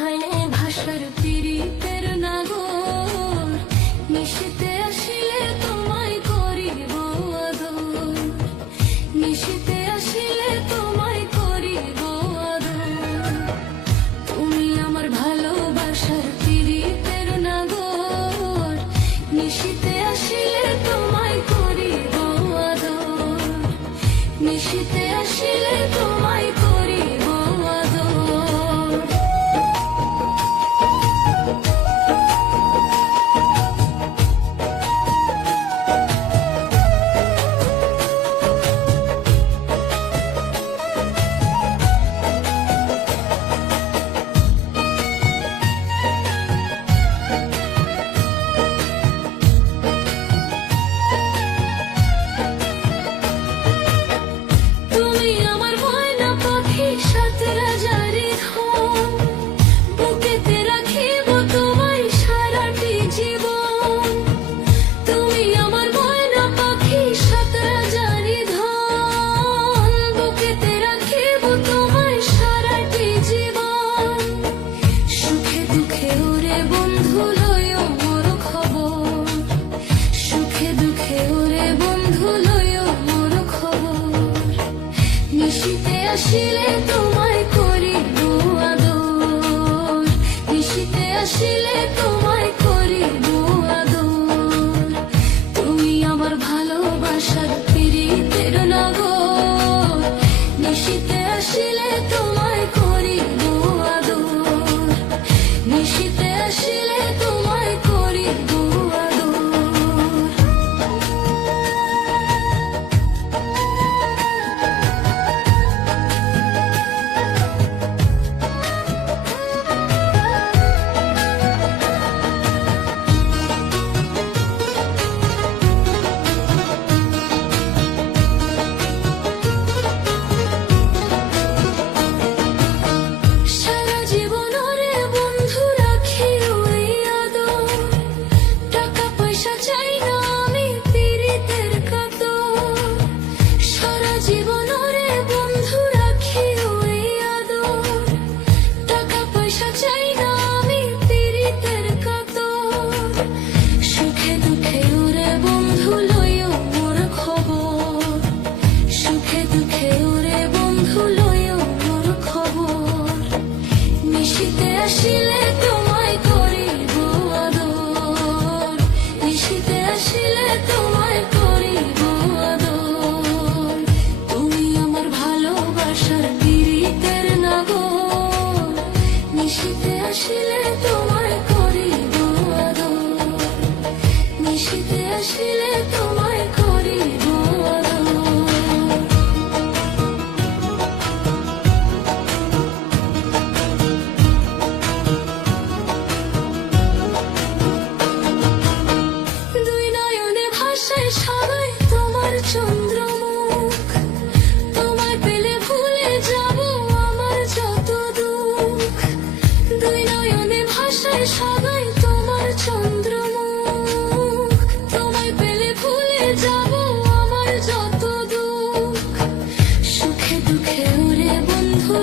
কথায় ভাষার পীড়িতের নাগর, নিশিতে আসিলে তোমায় করিব আদর, নিশিতে আসিলে তোমায় করিব আদর। তুমি আমার ভালোবাসার পীড়িতের নাগর, নিশিতে আসিলে তোমায় করিব আদর, নিশিতে আসিলে তোমায় করিব আদর। তুমি আমার ময়না পাখি, সাত রাজারি ধন, বুকেতে রাখিব তোমায় সারাটি জীবন। তুমি আমার ময়না পাখি, সাত রাজারি ধন, বুকেতে রাখিব তোমায় সারাটি জীবন। সুখে দুঃখে ওরে বন্ধু লইও মোর খবর, সুখে দুঃখে ওরে বন্ধু লইও মোর খবর। নিশিতে আসিলে তোমায় করিব আদর, নিশিতে আসিলে তোমায় করিব আদর। তুমি আমার ভালোবাসার পীড়িতের নাগর, নিশিতে আসিলে তোমায় করিব আদর, নিশিতে আসিলে তোমায় করিব আদর। সারা জীবন ওরে বন্ধু রাখি ওই আদর, টাকা পয়সা চাই না আমি পীড়িতের কাতর। সারা জীবন ওরে বন্ধু রাখি ওই আদর, টাকা পয়সা চাই না আমি পীড়িতের কাতর। সুখে দুঃখে ওরে বন্ধু লইও মোর খবর, সুখে দুঃখে ওরে বন্ধু লইও মোর খবর। নিশিতে আসিলে তোমায় করিব আদর, নিশিতে আসিলে তোমায় করিব আদর। তুমি আমার ভালোবাসার পীড়িতের নাগর, নিশিতে আসিলে তোমায় করিব আদর, নিশিতে আসিলে তোমায় করিব আদর। দুই নয়নে ভাসায় সাগায় তোমার চন্দ্রমুখ, তোমায় পেলে ভুলে যাব আমার যত দুঃখ। দুই নয়নে ভাসায় সাগায় তোমার চন্দ্রমুখ, তোমায় পেলে ভুলে যাব আমার যত দুঃখ। সুখে দুঃখে ওরে বন্ধু